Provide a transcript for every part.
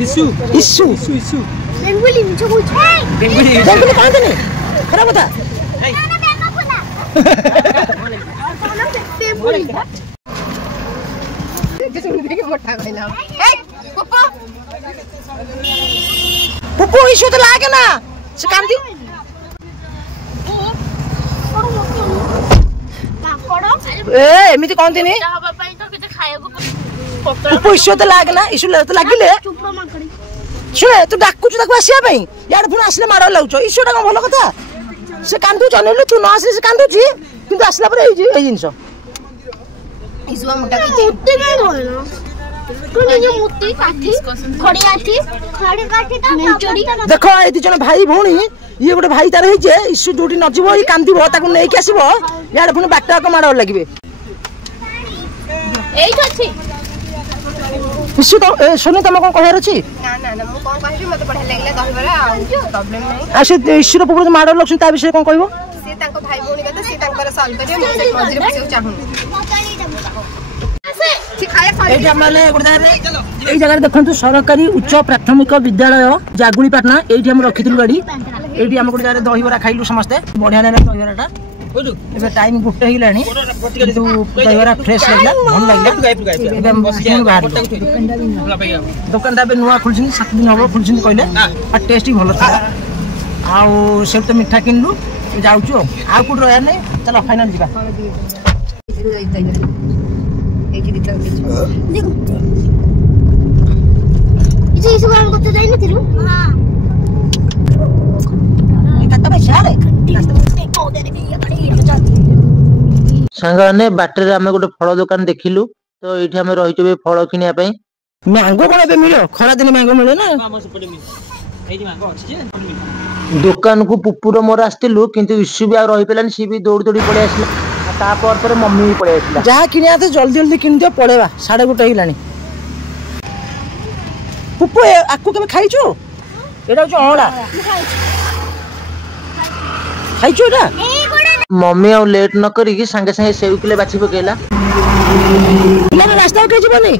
issue issue issue issue बेंगुली मुझे कुछ बेंगुली बेंगुली कौन थे खराब बता बेंगुली देखो मोटा कहला पप्पा पुप्पू इशू तो लागे ना से काम दी ए एमिति कौन थे नहीं हवा ପାଇଁ ତ କିଛି ଖାଇବାକୁ पुप्पू इशू तो लागे ना इशू तो लागिले ଚୁପ୍ ମାଙ୍କଡି ଶୁଣେ ତୁ ଡାକୁଛୁ ତାକୁ ଆସିବା ପାଇଁ ଇଆଡେ ପୁଣି ଆସିଲେ ମାଡ଼ ଲାଗୁଛ ଇସ୍ୟୁଟା କଣ ଭଲ କଥା ସେ କାନ୍ଦୁଛି ଅନେଇଲୁ ତୁ ନ ଆସିଲେ ସେ କାନ୍ଦୁଛି କିନ୍ତୁ ଆସିଲା ପରେ ଏଇ ଜିନିଷ ଇସୁଆ ମୋଟା କିଛି ମୁତି କାଇଁ କହିଲ କୋନ ଯେ ମୁତି କାଠି ଖଡି କାଠି ତା ନେଞ୍ଚଡି ଦେଖ ଏଇ ଦି ଜଣ ଭାଇ ଭଉଣୀ ଇଏ ଗୋଟେ ଭାଇ ତାର ହେଇଛେ ଇସ୍ୟୁ ଯୋଉଠି ନ ଯିବ ଇଏ କାନ୍ଦିବ ତାକୁ ନେଇକି ଆସିବ ଇଆଡେ ପୁଣି ବାଟ ଯାକ ମାଡ଼ ଲାଗିବେ ଏଇଠି ଅଛି ଇସ୍ୟୁ ତ ଶୁଣି ତମ କଣ କହିବାର ଅଛି ନା ନା ନା ମୁଁ କଣ କହିବି ମତେ ବଢିଆ ଲାଗିଲା ଦହିବରା ଆଉ ପ୍ରୋବ୍ଲେମ ନାହିଁ ଆଉ ସେ ଇସ୍ୟୁର ପୂର୍ବରୁ ମାଡ଼ ଲାଗୁଛନ୍ତି ତା ବିଷୟରେ କଣ କହିବ ସେ ତାଙ୍କ ଭାଇ ଭଉଣୀ କଥା ସେ ତାଙ୍କର ସଲ୍ଭ କରିବେ ମୁଁ ସେ ମଝିରେ ପଶିବାକୁ ଚାହୁଁନି ଏଇ ଜାଗାରେ ଦେଖନ୍ତୁ ସରକାରୀ ଉଚ୍ଚ ପ୍ରାଥମିକ ବିଦ୍ୟାଳୟ ଜାଗୁଳିପାଟଣା ଏଇଠି ଆମେ ରଖିଥିଲୁ ଗାଡି ଏଇଠି ଆମେ ଗୋଟେ ଜାଗାରେ ଦହିବରା ଖାଇଲୁ ସମସ୍ତେ ବଢିଆ ଲାଗିଲା ଦହିବରାଟା ଏବେ ଟାଇମ ଗୋଟେ ହେଇଗଲାଣି କିନ୍ତୁ ଦହିବରା ଫ୍ରେଶ ଲାଗିଲା ଭଲ ଲାଗିଲା ଦୋକାନଟା ଏବେ ନୂଆ ଖୋଲିଛନ୍ତି 7 ଦିନ ହବ ଖୋଲିଛନ୍ତି କହିଲେ ଆଉ ଟେଷ୍ଟ ବି ଭଲ ଥିଲା ଆଉ ସେଠି ତ ମିଠା କିଣିଲୁ ଯାଉଛୁ ଆଉ କୋଉଠି ରହିବାର ନାହିଁ ଚାଲ ଫାଇନାଲ ଯିବା ସାଙ୍ଗମାନେ ବାଟରେ ଆମେ ଗୋଟେ ଫଳ ଦୋକାନ ଦେଖିଲୁ ତ ଏଇଠି ଆମେ ରହିଛୁ ଫଳ କିଣିବା ପାଇଁ ମ୍ୟାଙ୍ଗୋ କଣ ଏବେ ମିଳିବ ଖରା ଦିନ ମ୍ୟାଙ୍ଗୋ ମିଳେ ନା ଦୋକାନକୁ ପୁପୁର ମୋର ଆସିଥିଲୁ କିନ୍ତୁ ଇସ୍ୟୁ ବି ଆଉ ରହିପାରିଲାନି ସିଏ ବି ଦୌଡ଼ି ଦୌଡ଼ି ପଳେଇ ଆସିଲା ତାପରେ ମମ୍ମି ବି ପଳେଇ ଆସିଲା ଯାହା କିଣିବା ତ ଜଲ୍ଦି ଜଲ୍ଦି କିଣିଦିଅ ପଳେଇବା 1:30 ହେଇଗଲାଣି ପୁପୁ ଆକୁ କେବେ ଖାଇଛୁ ଏଇଟା ହଉଛି ଅଁଳା ଖାଇଛୁ ଏଇଟା मम्मी आउ लेट न करी सांगे सांगे सेव किले बाछि पकेला रास्ता उठे जीवनी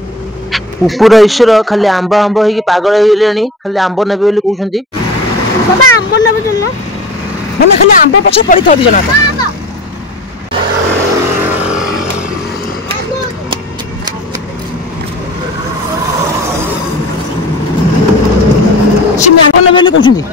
ऊपर ईश्वर खाली आंब आंब होई पागल होइलेनी खाली आंब नेबे बोली कहउछंती बाबा आंब नेबे जन्ना मने खाली आंब पछे पड़ी थोड़ी जना सिमे आंब नेबे बोली कहउछंती